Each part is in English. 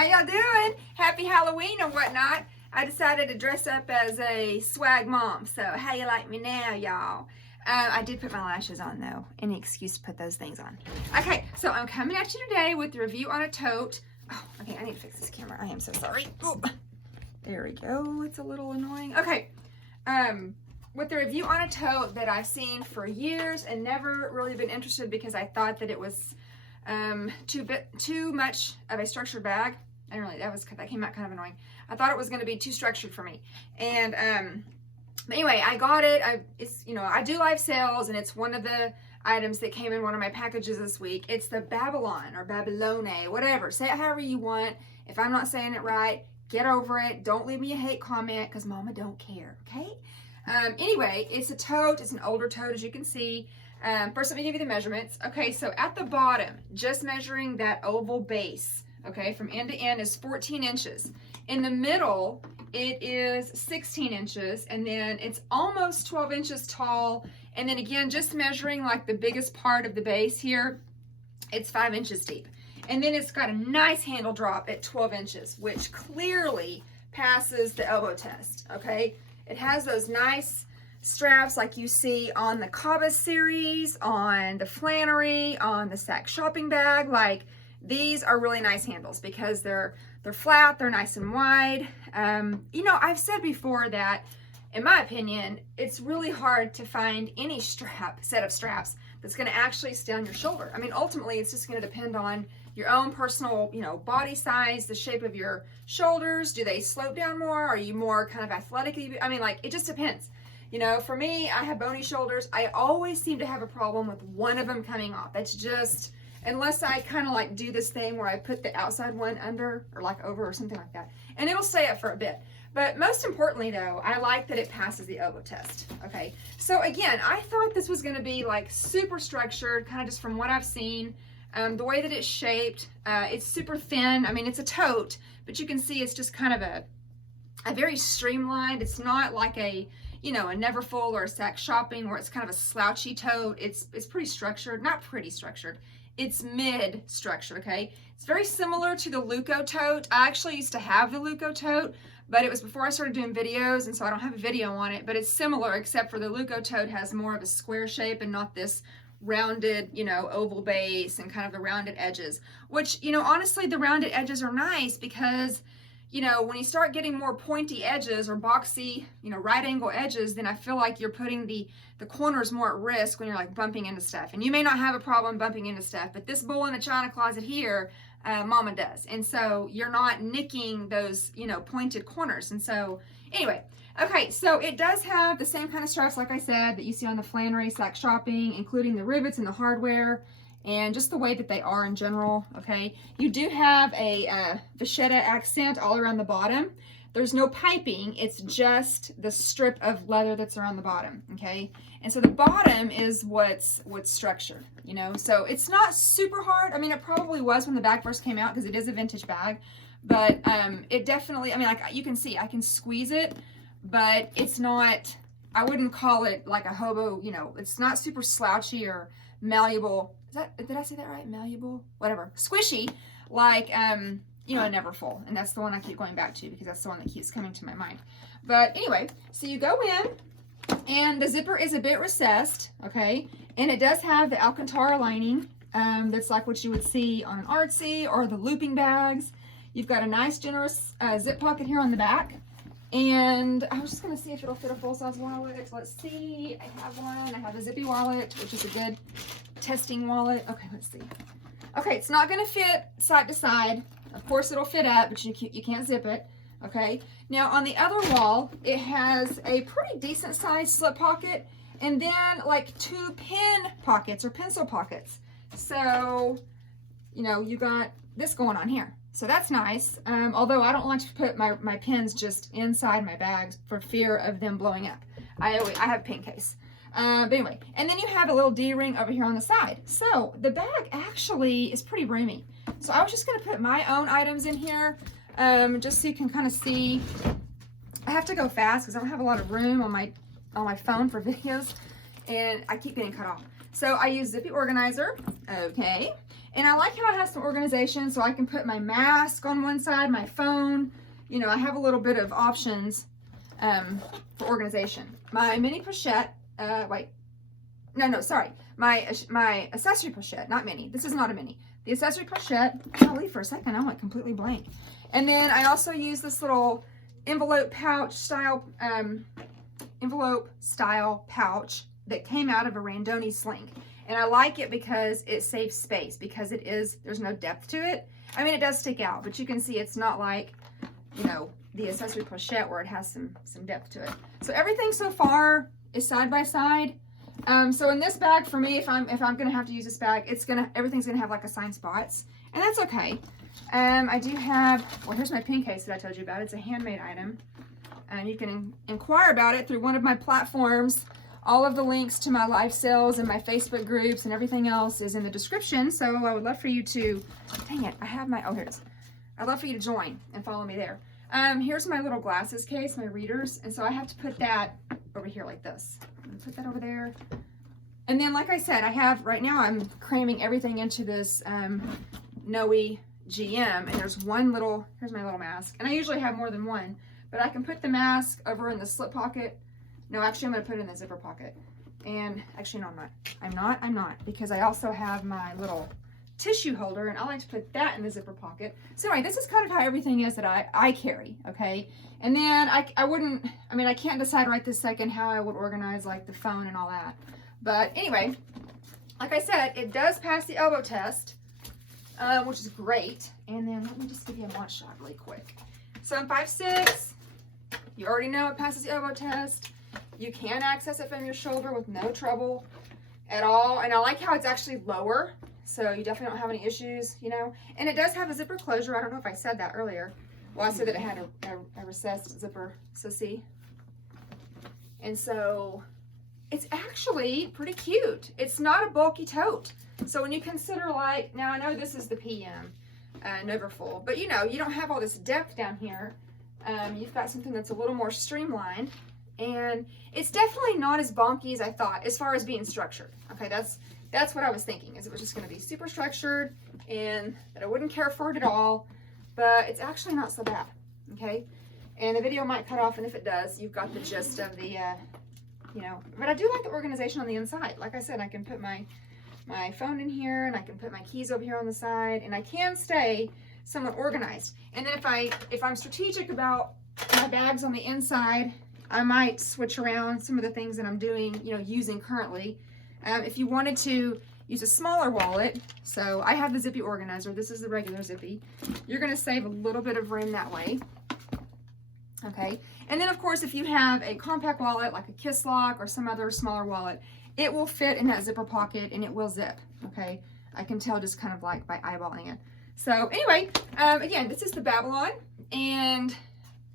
How y'all doing? Happy Halloween or whatnot. I decided to dress up as a swag mom. So how you like me now, y'all? I did put my lashes on though. Any excuse to put those things on. Okay, so I'm coming at you today with a review on a tote. Oh, okay, I need to fix this camera. I am so sorry. Oh, there we go. It's a little annoying. Okay, with the review on a tote that I've seen for years and never really been interested because I thought that it was too much of a structured bag. I didn't really, that came out kind of annoying. I thought it was going to be too structured for me. And but anyway, I got it. I do live sales, and it's one of the items that came in one of my packages this week. It's the Babylone or Babylone, whatever. Say it however you want. If I'm not saying it right, get over it. Don't leave me a hate comment because Mama don't care, okay? Anyway, it's a tote. It's an older tote, as you can see. First, let me give you the measurements. Okay, so at the bottom, just measuring that oval base, okay, from end to end is 14 inches. In the middle, it is 16 inches, and then it's almost 12 inches tall. And then again, just measuring like the biggest part of the base here, it's 5 inches deep. And then it's got a nice handle drop at 12 inches, which clearly passes the elbow test, okay? It has those nice straps like you see on the Cabas series, on the Flannery, on the Sack shopping bag. Like, these are really nice handles because they're flat, they're nice and wide. I've said before that, in my opinion, it's really hard to find any set of straps that's going to actually stay on your shoulder. I mean, ultimately, it's just going to depend on your own personal, body size, the shape of your shoulders. Do they slope down more? Are you more kind of athletic? I mean, like, it just depends. For me, I have bony shoulders. I always seem to have a problem with one of them coming off. That's just, unless I kind of like do this thing where I put the outside one under or like over or something like that. And it'll stay up for a bit. But most importantly though, I like that it passes the elbow test. Okay, so again, I thought this was gonna be like super structured, kind of just from what I've seen. The way that it's shaped, it's super thin. I mean, it's a tote, but you can see it's just kind of a very streamlined. It's not like a Neverfull or a Sack shopping where it's kind of a slouchy tote. It's pretty structured, not pretty structured. It's mid structured, okay? It's very similar to the Luco tote. I actually used to have the Luco tote, but it was before I started doing videos, and so I don't have a video on it, but it's similar except for the Luco tote has more of a square shape and not this rounded, oval base and kind of the rounded edges, which, honestly, the rounded edges are nice because when you start getting more pointy edges or boxy, right angle edges, then I feel like you're putting the corners more at risk when you're like bumping into stuff. And you may not have a problem bumping into stuff, but this bull in the china closet here, Mama does. And so you're not nicking those, pointed corners. And so anyway, okay, so it does have the same kind of straps, like I said, that you see on the Flannery Sack shopping, including the rivets and the hardware, and just the way that they are in general, okay? You do have a vachetta accent all around the bottom. There's no piping, it's just the strip of leather that's around the bottom, okay? And so the bottom is what's structured, So it's not super hard. I mean, it probably was when the bag first came out because it is a vintage bag, but it definitely, I mean, like you can see, I can squeeze it, but it's not, I wouldn't call it like a hobo, it's not super slouchy or malleable. Did I say that right? Malleable? Whatever. Squishy, like, a Neverfull. And that's the one I keep going back to because that's the one that keeps coming to my mind. But anyway, so you go in, and the zipper is a bit recessed, okay? And it does have the Alcantara lining that's like what you would see on an Artsy or the looping bags. You've got a nice, generous zip pocket here on the back. And I was just going to see if it'll fit a full-size wallet. Let's see. I have one. I have a zippy wallet, which is a good testing wallet. Okay, let's see. Okay, it's not going to fit side to side. Of course, it'll fit up, but you can't zip it. Okay. Now, on the other wall, it has a pretty decent-sized slip pocket, and then like 2 pen pockets or pencil pockets. So, you got this going on here. So that's nice, although I don't like to put my pens just inside my bags for fear of them blowing up. I have a pen case. But anyway, and then you have a little D-ring over here on the side. So the bag actually is pretty roomy. So I was just going to put my own items in here, just so you can kind of see. I have to go fast because I don't have a lot of room on my phone for videos, and I keep getting cut off. So I use Zippy Organizer, okay, And I like how it has some organization, so I can put my mask on one side, my phone. You know, I have a little bit of options for organization. My mini pochette, sorry. My accessory pochette, not mini. This is not a mini. The accessory pochette, golly, for a second, I went completely blank. And then I also use this little envelope style pouch that came out of a Randoni sling. And I like it because it saves space, because there's no depth to it. I mean, it does stick out, but you can see it's not like, you know, the accessory pochette where it has some depth to it. So everything so far is side by side. So in this bag, for me, if I'm gonna have to use this bag, everything's gonna have like assigned spots, and that's okay. I do have, well, here's my pin case that I told you about. It's a handmade item, and you can inquire about it through one of my platforms. All of the links to my live sales and my Facebook groups and everything else is in the description. So I would love for you to, dang it, here it is. I'd love for you to join and follow me there. Here's my little glasses case, my readers, and so I have to put that over here like this. I'm gonna put that over there. And then, like I said, right now I'm cramming everything into this Noe GM, and here's my little mask. And I usually have more than one, but I can put the mask over in the slip pocket. No, actually I'm gonna put it in the zipper pocket. And actually, no, I'm not, because I also have my little tissue holder, and I like to put that in the zipper pocket. So anyway, this is kind of how everything is that I carry, okay? And then I can't decide right this second how I would organize like the phone and all that. But anyway, like I said, it does pass the elbow test, which is great. And then let me just give you a munch shot really quick. So I'm 5'6". You already know it passes the elbow test. You can access it from your shoulder with no trouble at all. And I like how it's actually lower, so you definitely don't have any issues, you know. And it does have a zipper closure. I don't know if I said that earlier. Well, I said that it had a recessed zipper, so see. And so it's actually pretty cute. It's not a bulky tote. So when you consider, like, now I know this is the PM Neverfull, but you know, you don't have all this depth down here. You've got something that's a little more streamlined, and it's definitely not as bonky as I thought as far as being structured. Okay, that's what I was thinking, is it was just going to be super structured and that I wouldn't care for it at all, but it's actually not so bad. Okay, and the video might cut off, and if it does, you've got the gist of the you know, but I do like the organization on the inside. Like I said, I can put my phone in here, and I can put my keys over here on the side, and I can stay somewhat organized. And then if I'm strategic about my bags on the inside, I might switch around some of the things that I'm doing, you know, using currently. If you wanted to use a smaller wallet, so I have the Zippy organizer, this is the regular Zippy, you're going to save a little bit of room that way. Okay, and then of course, if you have a compact wallet like a Kiss Lock or some other smaller wallet, it will fit in that zipper pocket and it will zip. Okay, I can tell just kind of like by eyeballing it. So anyway, again, this is the Babylone, and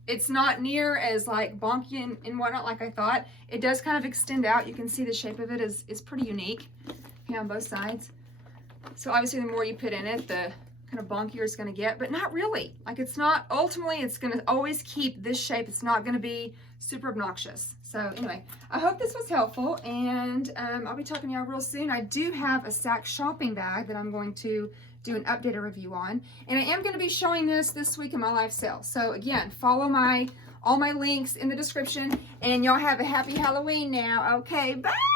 it's not near as like bonky and whatnot like I thought. It does kind of extend out. You can see the shape of it is pretty unique here on both sides. So obviously the more you put in it, the kind of bonkier it's going to get, but not really. Like, it's not, ultimately it's going to always keep this shape. It's not going to be super obnoxious. So anyway, I hope this was helpful, and I'll be talking to y'all real soon. I do have a Saks shopping bag that I'm going to do an updated review on, and I am going to be showing this week in my live sale. So again, follow all my links in the description, and y'all have a happy Halloween now. Okay, bye.